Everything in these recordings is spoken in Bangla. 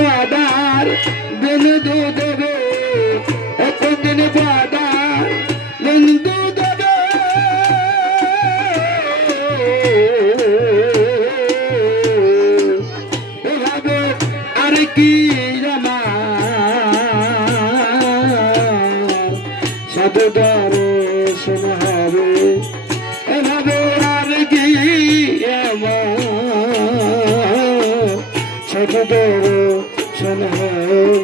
পাদার বন্ধু দেবে পাদার দেবে। আর কি সাধুদার শোনা হবে। এভাবে আর কি আমার সাধুদার ಜನ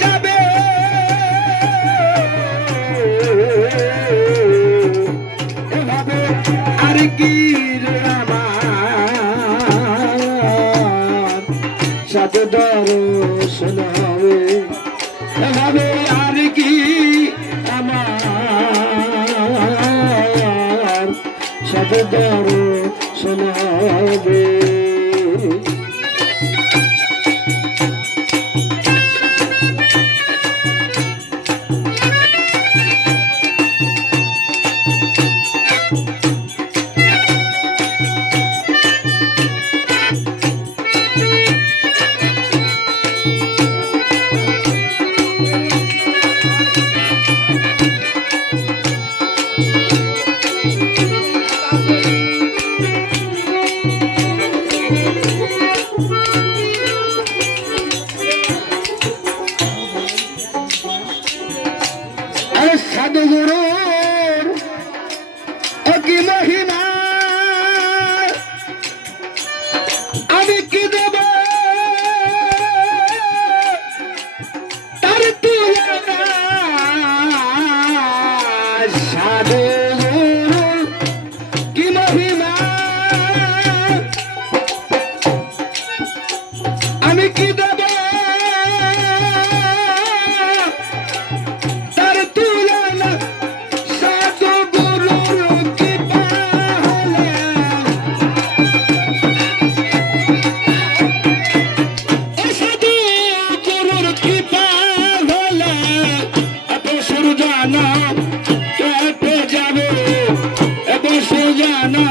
যাবে। এভাবে আর কি সাথে দর্শন হবে। এভাবে আর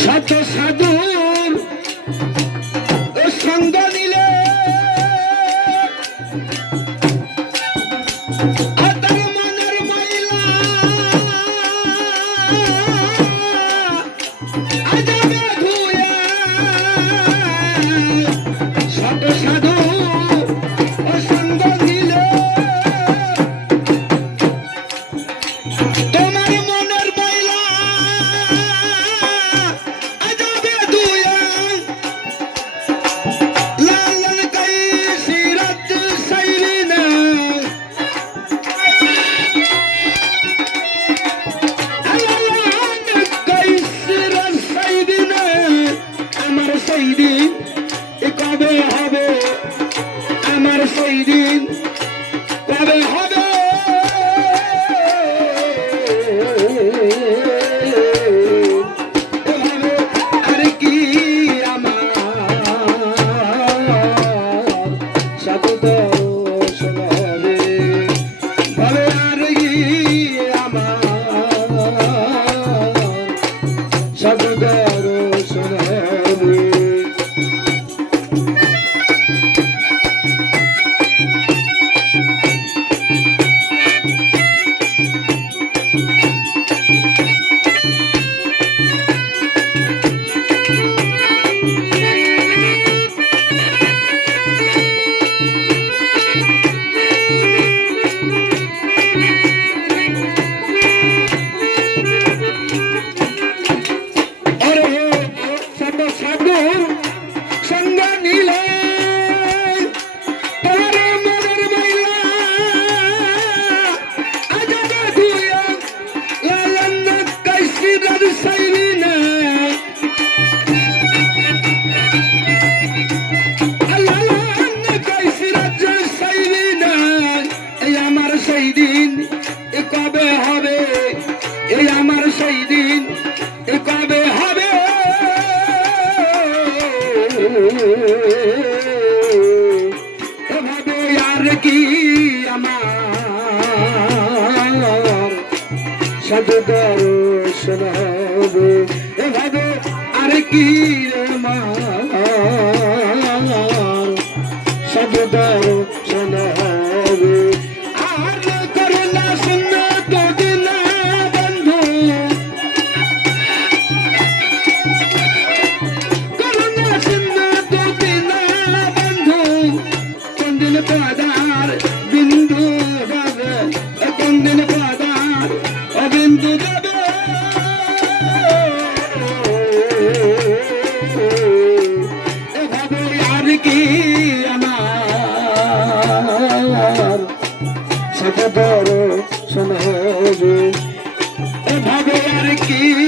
শত সাধুর সঙ্গ নিলে মনের মহিলা। সেই দিন কবে হবে আমার সেই দিন? সাধু দর্শন হবে এভাবে আর কি রে মা সাধু সাথে বড় শোনা হবে এভাবে আর কি